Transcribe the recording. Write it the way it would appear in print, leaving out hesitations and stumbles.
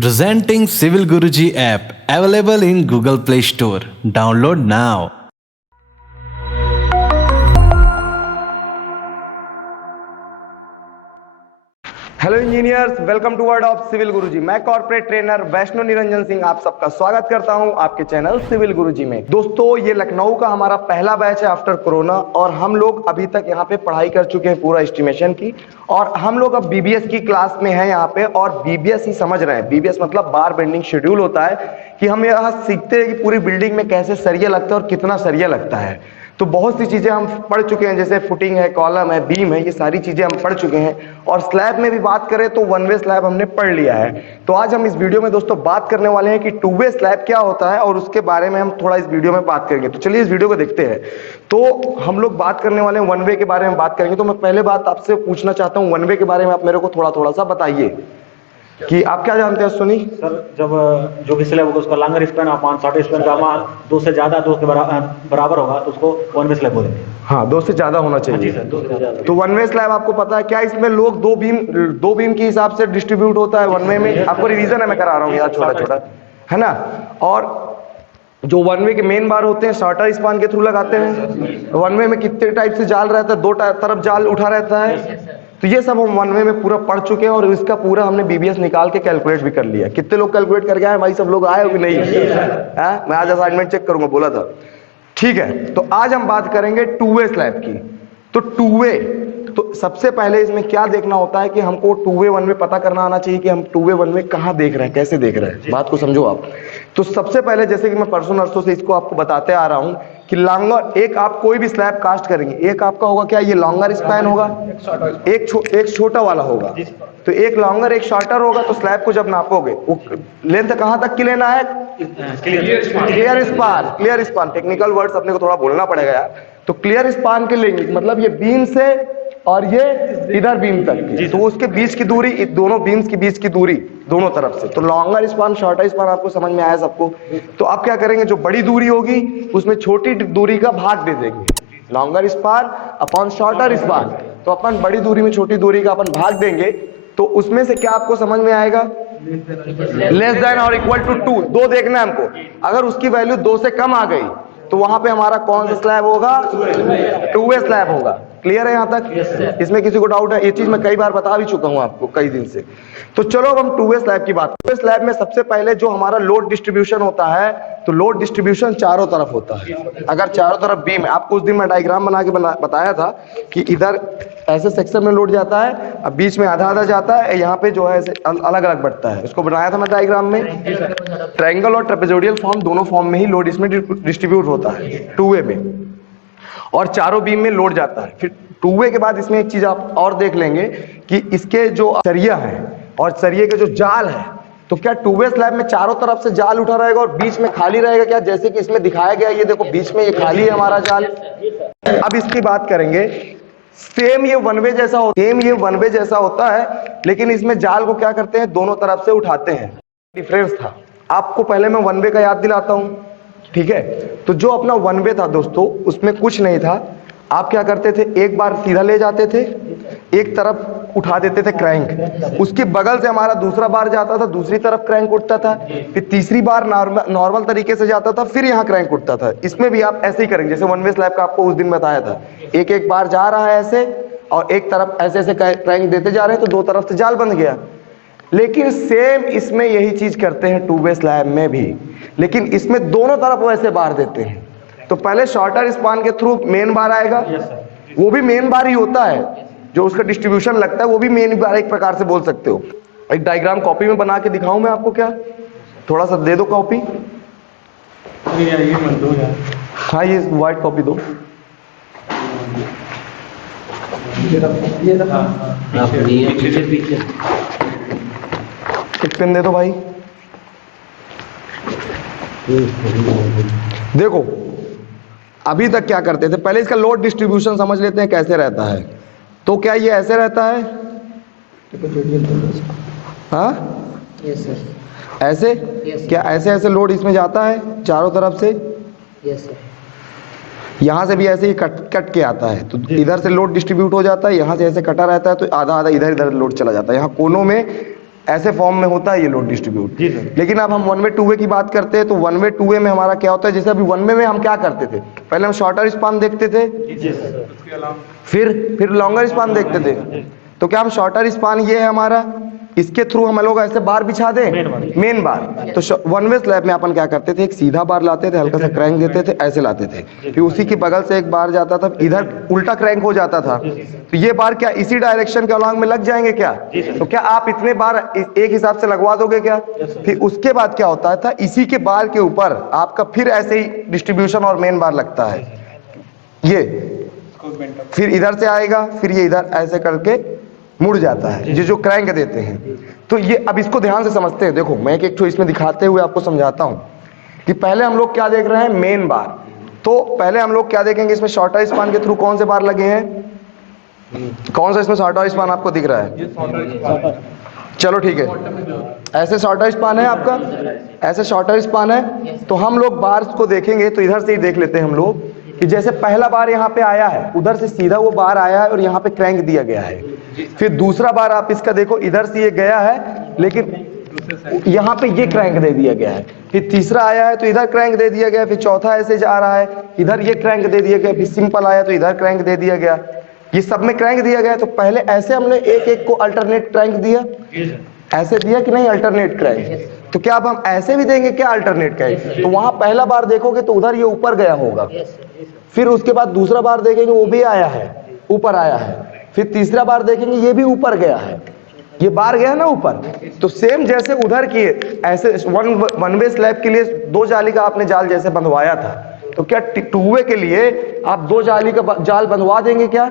Presenting Civil Guruji app available in Google Play Store. Download now. Hello engineers, welcome to world of civil Guruji. मैं corporate trainer Vaishno Niranjan Singh आप सबका स्वागत करता हूं आपके चैनल सिविल गुरुजी में। दोस्तों, ये लखनऊ का हमारा पहला बैच है आफ्टर कोरोना और हम लोग अभी तक यहां पे पढ़ाई कर चुके हैं पूरा एस्टिमेशन की, और हम लोग अब बीबीएस की क्लास में हैं यहां पे, और बीबीएस ही समझ रहे हैं। बीबीएस मतलब बार बेंडिंग शेड्यूल होता है कि हम यहाँ सीखते हैं कि पूरी बिल्डिंग में कैसे सरिया लगता है और कितना सरिया लगता है। तो बहुत सी चीजें हम पढ़ चुके हैं, जैसे फुटिंग है, कॉलम है, बीम है, ये सारी चीजें हम पढ़ चुके हैं। और स्लैब में भी बात करें तो वन वे स्लैब हमने पढ़ लिया है। तो आज हम इस वीडियो में दोस्तों बात करने वाले हैं कि टू वे स्लैब क्या होता है और उसके बारे में हम थोड़ा इस वीडियो में बात करेंगे। तो चलिए इस वीडियो को देखते हैं। तो हम लोग बात करने वाले हैं वन वे के बारे में बात करेंगे। तो मैं पहले बात आपसे पूछना चाहता हूँ, वन वे के बारे में आप मेरे को थोड़ा थोड़ा सा बताइए कि आप क्या जानते हैं। सुनी सर, जब जो भी स्लैब होगा उसका लॉन्गर स्पैन आप 60 स्पैन का मान 2 से ज्यादा 2 के बराबर होगा तो उसको वन वे स्लैब बोलेंगे। हाँ, 2 से ज्यादा होना चाहिए। जी सर, 2 से ज्यादा। तो वन वे स्लैब आपको पता है क्या, इसमें लोग दो बीम के हिसाब से डिस्ट्रीब्यूट होता है वन वे में। आपको रिवीजन है, मैं करा रहा हूँ यार, छोटा छोटा है ना। और जो वन वे के मेन बार होते हैं शॉर्टर स्पान के थ्रू लगाते हैं। वन वे में कितने टाइप से जाल रहता है, 2 तरफ जाल उठा रहता है। तो ये सब हम वन वे में पूरा पढ़ चुके हैं और इसका पूरा हमने बीबीएस निकाल के कैलकुलेट भी कर लिया। कितने लोग कैलकुलेट करके आए भाई? सब लोग आए हो कि नहीं? मैं आज असाइनमेंट चेक करूंगा, बोला था। ठीक है, तो आज हम बात करेंगे टू वे स्लैब की। तो टू वे, तो सबसे पहले इसमें क्या देखना होता है कि हमको टू वे वन वे पता करना आना चाहिए कि हम टू वे वन वे कहाँ देख रहे हैं, कैसे देख रहे हैं। बात को समझो आप। तो सबसे पहले जैसे कि मैं परसों नरसों से इसको आपको बताते आ रहा हूं कि लॉन्गर, एक आप कोई भी स्लैब कास्ट करेंगे, एक आपका होगा क्या, ये लॉन्गर स्पैन होगा, एक छोटा वाला होगा। तो एक लॉन्गर एक शॉर्टर होगा। तो स्लैब को जब नापोगे वो लेंथ कहां तक की लेना है? Clear span. टेक्निकल वर्ड्स अपने को थोड़ा बोलना पड़ेगा यार। तो क्लियर स्पान के लेंगे, मतलब ये बीम से और ये इधर बीम तक की, तो उसके बीच की दूरी, दोनों बीम्स के बीच की दूरी दोनों तरफ से। तो लॉन्गर स्पान शॉर्टर स्पान आपको समझ में आया सबको। तो आप क्या करेंगे, जो बड़ी दूरी होगी उसमें छोटी दूरी का भाग दे देंगे। Longer span upon shorter span, तो अपन बड़ी दूरी में छोटी दूरी का अपन भाग देंगे। तो उसमें से क्या आपको समझ में आएगा? लेस देन और इक्वल टू 2, 2 देखना है हमको। अगर उसकी वैल्यू 2 से कम आ गई तो वहां पे हमारा कौन सा स्लैब होगा? टू वे स्लैब होगा। क्लियर है यहाँ तक? इसमें किसी को डाउट है? ये चीज मैं कई बार बता भी चुका हूँ आपको कई दिन से। तो चलो अब हम टू वे स्लैब की बात। टू वे स्लैब में सबसे पहले जो हमारा लोड डिस्ट्रीब्यूशन होता है, तो लोड डिस्ट्रीब्यूशन चारों तरफ होता है। अगर चारों तरफ बीम, आपको उस दिन मैं डायग्राम बना के बताया था कि इधर ऐसे सेक्शन में लोड जाता है, अब बीच में आधा आधा जाता है, यहाँ पे जो है ऐसे अलग अलग बढ़ता है। उसको बनाया था मैं डायग्राम में। ट्रायंगल और ट्रेपेजोइडल फॉर्म, दोनों फॉर्म में ही लोड इसमें डिस्ट्रीब्यूट होता है टू वे में, और चारों बीम में लोड जाता है। फिर टू वे के बाद इसमें एक चीज आप और देख लेंगे कि इसके जो सरिया है और सरिये के जो जाल है, तो क्या टू वे स्लैब में चारों तरफ से जाल उठा रहेगा और बीच में खाली रहेगा क्या? जैसे कि इसमें दिखाया गया, ये देखो बीच में ये खाली है हमारा जाल। अब इसकी बात करेंगे। सेम ये वन वे जैसा होता है, लेकिन इसमें जाल को क्या करते हैं, दोनों तरफ से उठाते हैं। डिफरेंस था। आपको पहले मैं वन वे का याद दिलाता हूं, ठीक है? तो जो अपना वन वे था दोस्तों, उसमें कुछ नहीं था। आप क्या करते थे, एक बार सीधा ले जाते थे, एक तरफ उठा देते थे क्रैंक, उसके बगल से हमारा दूसरा बार जाता था, दूसरी तरफ क्रैंक उठता था, फिर तीसरी बार नॉर्मल तरीके से जाता था, फिर यहाँ क्रैंक उठता था। इसमें भी आप ऐसे ही करेंगे जैसे वन वे स्लैब का आपको उस दिन बताया था। एक एक बार जा रहा है ऐसे, और एक तरफ ऐसे ऐसे क्रैंक देते जा रहे हैं, तो दो तरफ से जाल बन गया। लेकिन सेम इसमें यही चीज करते हैं टू वे स्लैब में भी, लेकिन इसमें दोनों तरफ वैसे बार देते हैं। तो पहले शॉर्टर स्पान के थ्रू मेन बार आएगा, वो भी मेन बार ही होता है, जो उसका डिस्ट्रीब्यूशन लगता है वो भी मेन बार एक प्रकार से बोल सकते हो। एक डायग्राम कॉपी में बना के दिखाऊं मैं आपको क्या? थोड़ा सा दे दो कॉपी। हाँ, ये व्हाइट कॉपी दो। एक पेन दे दो भाई। देखो अभी तक क्या करते थे, पहले इसका लोड डिस्ट्रीब्यूशन समझ लेते हैं कैसे रहता है। तो क्या ये ऐसे रहता है? हाँ, ऐसे? क्या ऐसे ऐसे लोड इसमें जाता है चारों तरफ से? यहाँ से भी ऐसे ही कट के आता है, तो इधर से लोड डिस्ट्रीब्यूट हो जाता है, यहाँ से ऐसे कटा रहता है, तो आधा आधा इधर इधर लोड चला जाता है। यहाँ कोनों में ऐसे फॉर्म में होता है ये लोड डिस्ट्रीब्यूट। जी सर। लेकिन अब हम वन वे टू वे की बात करते हैं तो वन वे टू वे में हमारा क्या होता है, जैसे अभी वन वे में हम क्या करते थे, पहले हम शॉर्टर स्पान देखते थे, जी सर। फिर लॉन्गर स्पान देखते थे। तो क्या हम शॉर्टर स्पान ये है हमारा, इसके थ्रू हम लोग ऐसे बार बिछा दें, मेन बार। तो वन वे स्लैब में अपन क्या करते थे, एक सीधा बार लाते थे, हल्का सा क्रैंक देते थे, ऐसे लाते थे, फिर उसी के बगल से एक बार जाता था, इधर उल्टा क्रैंक हो जाता था, तो ये बार क्या इसी डायरेक्शन के अलॉन्ग में लग जाएंगे क्या? तो क्या आप इतने बार एक हिसाब से लगवा दोगे क्या? फिर उसके बाद क्या होता था, इसी के बार के ऊपर आपका फिर ऐसे ही डिस्ट्रीब्यूशन और मेन बार लगता है, ये फिर इधर से आएगा, फिर ये इधर ऐसे करके मुड़ जाता है, ये जो क्रैंक देते हैं। तो ये अब इसको ध्यान से समझते हैं। देखो मैं एक इसमें दिखाते हुए आपको समझाता हूं कि पहले हम लोग क्या देख रहे हैं, मेन बार। तो पहले हम लोग क्या देखेंगे, इसमें शॉर्टर स्पान के थ्रू कौन से बार लगे हैं, कौन सा इसमें शॉर्टर स्पान आपको दिख रहा है? चलो ठीक है, ऐसे शॉर्टर स्पान है आपका, ऐसे शॉर्टर स्पान है। तो हम लोग बार्स को देखेंगे तो इधर से ही देख लेते हैं हम लोग कि जैसे पहला बार यहाँ पे आया है, उधर से सीधा वो बार आया है और यहाँ पे क्रैंक दिया गया है। फिर दूसरा बार आप इसका देखो, इधर से ये गया है लेकिन यहाँ पे ये क्रैंक दे दिया गया है। फिर तीसरा आया है तो इधर क्रैंक दे दिया गया, फिर चौथा ऐसे जा रहा है, इधर ये क्रैंक दे दिया गया, फिर सिंपल आया तो इधर क्रैंक दे दिया गया, ये सब में क्रैंक दिया गया। तो पहले ऐसे हमने एक एक को अल्टरनेट क्रैंक दिया, ऐसे दिया कि नहीं अल्टरनेट क्रैंक? तो क्या अब हम ऐसे भी देंगे क्या अल्टरनेट क्रैंक? तो वहां पहला बार देखोगे तो उधर ये ऊपर गया होगा, फिर उसके बाद दूसरा बार देखेंगे वो भी आया है, ऊपर आया है, फिर तीसरा बार देखेंगे ये भी ऊपर गया है, ये बार गया ना ऊपर। तो सेम जैसे उधर किए ऐसे वन वे स्लैब के लिए दो जाली का आपने जाल जैसे बंधवाया था, तो क्या टू वे के लिए आप दो जाली का जाल बंधवा देंगे क्या?